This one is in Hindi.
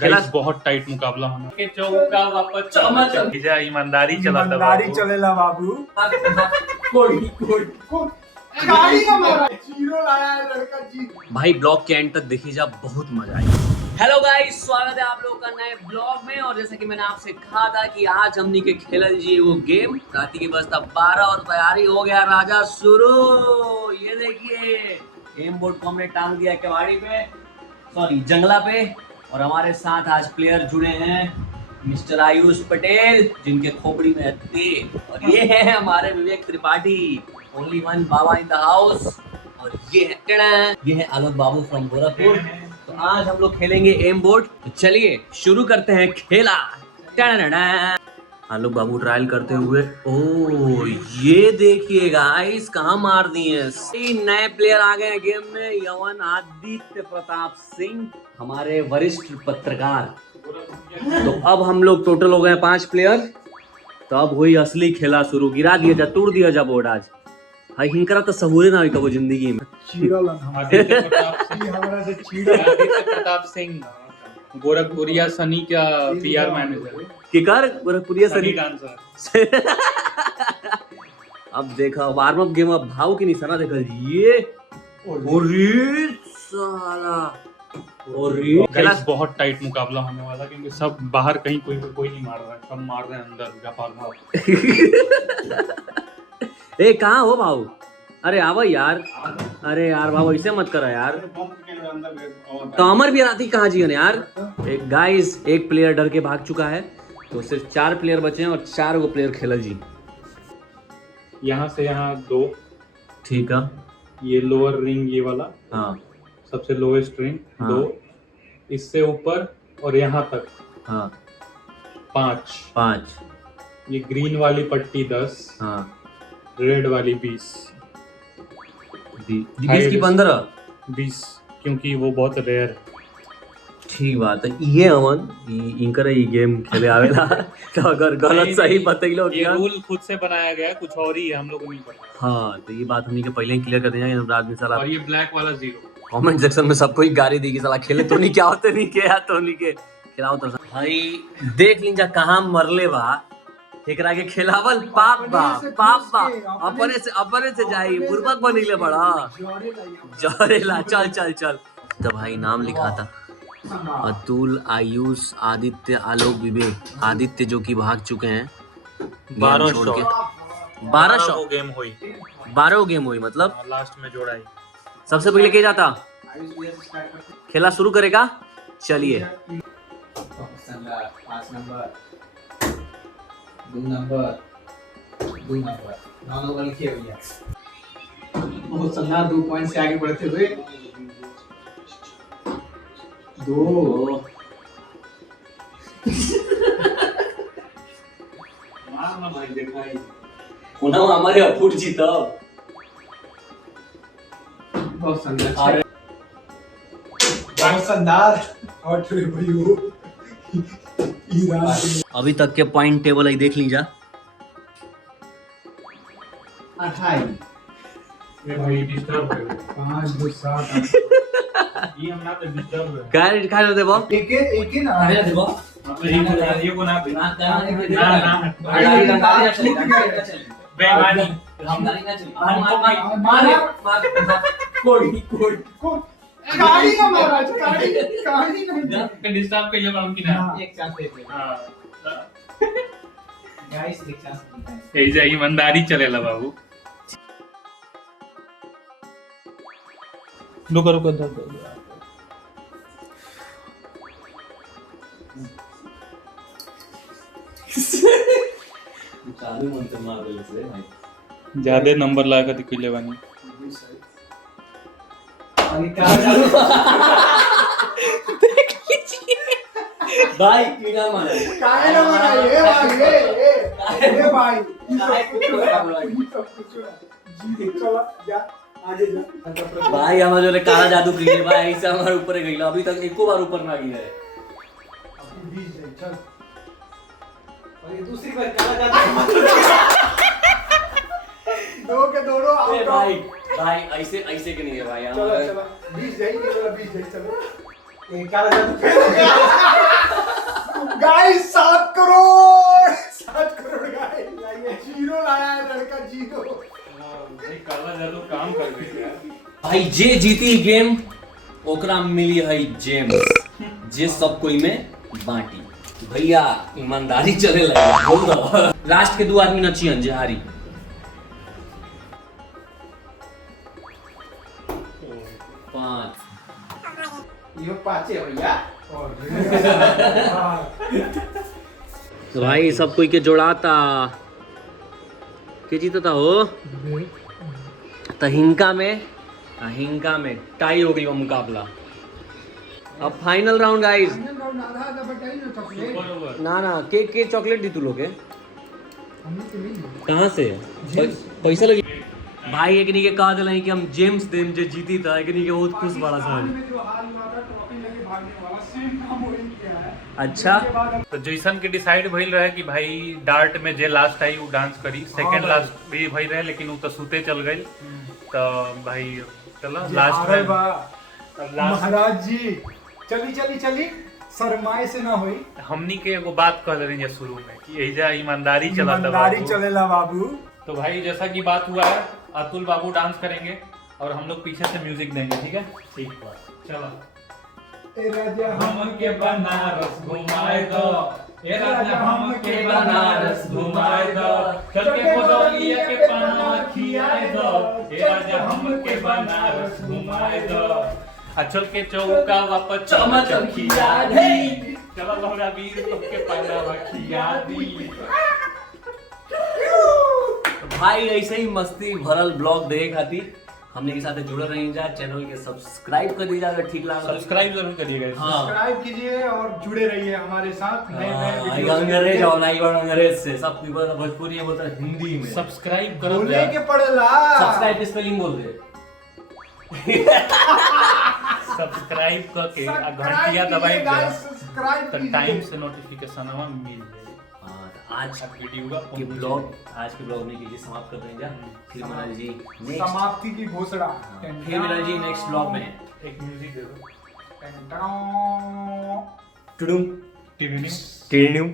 गाइस बहुत टाइट मुकाबला होना के चौका वापस चमचा ईमानदारी चलाता ईमानदारी चलेला बाबू। कोई गाड़ी का मारा जीरो लाया है लड़का जी। भाई ब्लॉग के एंड तक देखिए जा, बहुत मजा आएगा। हेलो गाइस, स्वागत है आप लोगों का नए ब्लॉग में। और जैसा कि मैंने आपसे कहा था कि आज हमनी के खेलल जी वो गेम। रात की बजता 12 और तैयारी हो गया राजा शुरू। ये देखिए गेम बोर्ड को हमने टांग दिया केवाड़ी पे, सॉरी जंगला पे। और हमारे साथ आज प्लेयर जुड़े हैं मिस्टर आयुष पटेल, जिनके खोपड़ी में है तेल। और ये है हमारे Vivek Tripathi, only one baba in the house. और ये है आलोक बाबू फ्रॉम गोरखपुर। तो आज हम लोग खेलेंगे एम बोर्ड। तो चलिए शुरू करते हैं खेला। आलोक बाबू ट्रायल करते हुए, ओ ये देखिए गाइस कहाँ मार दिए। नए प्लेयर आ गए गेम में, यवन आदित्य प्रताप सिंह, हमारे वरिष्ठ पत्रकार। तो अब हम लोग टोटल हो गए 5 प्लेयर। तो अब हुई असली खेला शुरू। गिरा दिया जा, तोड़ दिया जा बोर्ड आज। हाई हिंकरा तो सहूरे ना हुई कबो जिंदगी में। आदित्य प्रताप सिंह गोरखपुरिया सनी का पीआर मैनेजर किकर गोरखपुरिया सनी का आंसर। अब देखा वार्म अप गेम, अब भाव की निशाना देखा ये। ओरे साला, ओरे गाइस बहुत टाइट मुकाबला होने वाला, क्योंकि सब बाहर कहीं कोई नहीं मार रहा है, सब मार रहे हैं अंदर गपाल भाव। ए कहाँ हो भाव? अरे आवा यार, अरे यार भाव ऐसे मत करा यार। तो अमर भी राती कहाँ जी यार। एक गाइस एक प्लेयर डर के भाग चुका है, तो सिर्फ 4 प्लेयर बचे हैं और 4 गो प्लेयर खेला जी। यहाँ से यहाँ 2, ठीक है। ये लोअर रिंग ये वाला, हाँ सबसे लोएस्ट रिंग, हाँ। 2 इससे ऊपर और यहाँ तक, हाँ 5। ये ग्रीन वाली पट्टी 10, हाँ रेड वाली 20 की 15 क्योंकि वो बहुत रेयर। ठीक बात है। ये अमन इनकर ये गेम खेले आवेला। तो अगर गलत सही बतैलो ये रूल खुद से बनाया गया, कुछ और ही है, हम लोग को नहीं पता। हाँ तो ये बात हमनी के पहले ही क्लियर कर देना। अनुराग ने साला और ये ब्लैक वाला 0। कमेंट सेक्शन में सबको ही गाली दी कि साला खेले तो नहीं क्या होते नहीं क्या तो नहीं के खिलाओ तो भाई। देख लीजा कहाँ मरले बा, एकरा के खिलावल पाप बा, पाप बा। अपने से जाई बुर्बक बनिले बड़ा जहरेला। चल तो भाई नाम लिखा था अतुल, आयुष, आदित्य, आलोक, विवेक। आदित्य जो कि भाग चुके हैं 12 छोड़ के। 12 गेम हुई मतलब लास्ट में जोड़ा ही। सबसे पहले क्या जाता खेला शुरू करेगा। चलिए 5 नंबर 2 नंबर 9 नंबर लिखे भैया। बहुत शानदार 2 पॉइंट से आगे बढ़ते हुए 2 मारना भाई दिखाई पुनः हमारे अपूर जी तब बहुत शानदार और अभी तक के पॉइंट टेबल आई देख लीजा। 28 ये भाई डिस्टर्ब है। 5 2 7 ये हम ना तो डिस्टर्ब है। क्या दे बो एक ही ना अरे दे बो ये को ना दे ना बेईमानी हम कोई गाड़ी का मारा गाड़ी का डिस्टर्ब के जब हम की ना एक चांस दे दे। हां गाइस एक चांस देता है। ए जे ईमानदारी चलेला बाबू। रुको चालू मंत्र मार देले से भाई ज्यादा नंबर लागा दिखले बानी। भाई कीड़ा मारा काहे ना मारा ये भाई जी चला जा आगे जा भाई हम जो काला जादू किए भाई ऐसे हमारे ऊपर गइला। अभी तक एको बार ऊपर ना गई है। चल और ये दूसरी बार काला जादू दो के दोनों आउट। भाई ऐसे के नहीं है भाई। चलो 20 जाएगी, चलो 20 जाएगी, चलो एक काला जादू गाइस 7 करोड़ 7 करोड़ गाइस लाइए, जीरो लाया है लड़का, जीरो। भाई काला जादू काम कर गई यार। भाई जे जीती गेम ओकरा मिली है जेम्स, जे सब कोई में बांटी। भैया ईमानदारी चले लगे, बोल दो लास्ट के 2 आदमी नचियन जे हारी। 5 ये 5 है भैया। तो भाई सब कोई के जोड़ाता के जीतता हो तो हिंका में टाई हो गई वो मुकाबला। अब फाइनल राउंड गाइस। आधा आधा बटाई ना चॉकलेट। Super over. ना के चॉकलेट दी तू लोग के हमने तो नहीं दी। कहाँ से पैसा लगी। भाई एकनी के कहा दिलाई कि हम जेम्स देम जे जीती था, एकनी के बहुत खुश बड़ा सा। में जो हाल हुआ था ट्रॉफी लेके भागने वाला, सेम काम वही किया है। अच्छा तो जैसन के डिसाइड भइल रहे कि भाई डार्ट में जे लास्ट आई वो डांस करी, सेकंड लास्ट भी भइल रहे लेकिन वो तो सूते चल गई। तो भाई चलो लास्ट में लास्ट महाराज जी चली शर्माए से ना होई। हमनी के एगो बात कह रही है शुरू में कि एजा ईमानदारी चला था ईमानदारी बाबू। चलेला बाबू। तो भाई जैसा कि बात हुआ है, अतुल बाबू डांस करेंगे और हम लोग पीछे से म्यूजिक देंगे, ठीक है? ठीक बात, चलो। ए राजा हमके बनारस घुमाए दो, ए राजा हमके बनारस घुमाए दो, चल के बदौलिया के पाना खियाए दो, ए राजा हमके बनारस घुमाए दो, अचल के चौका वापस चमचम खिया दी, चलो लौड़ा वीर के पाना खिया दी। तो भाई ऐसे ही मस्ती भरल ब्लॉग देखे खातिर हमने के साथ जुड़े रहिए जा, चैनल के सब्सक्राइब कर दीजिए अगर ठीक लगा। सब्सक्राइब जरूर करिएगा। हाँ सब्सक्राइब कीजिए और जुड़े रहिए हमारे साथ नए अंग्रेज और अंग्रेज से सब भोजपुरी है, बोलता है हिंदी में। सब्सक्राइब करो, बोलने के पड़ेला। सब्सक्राइब की स्पेलिंग बोल दे। सब्सक्राइब करके घंटिया दबाई दे सब्सक्राइब तो टाइम से नोटिफिकेशन मिल जाए। आज वीडियो के ब्लॉग में कीजिए समाप्त कर देंगे। फिर मिलल जी नेक्स्ट समाप्ति की घोषणा। फिर मिलल जी नेक्स्ट ब्लॉग में। एक म्यूजिक दे दो। टन-टन। टुडुम टिविनी टिनियम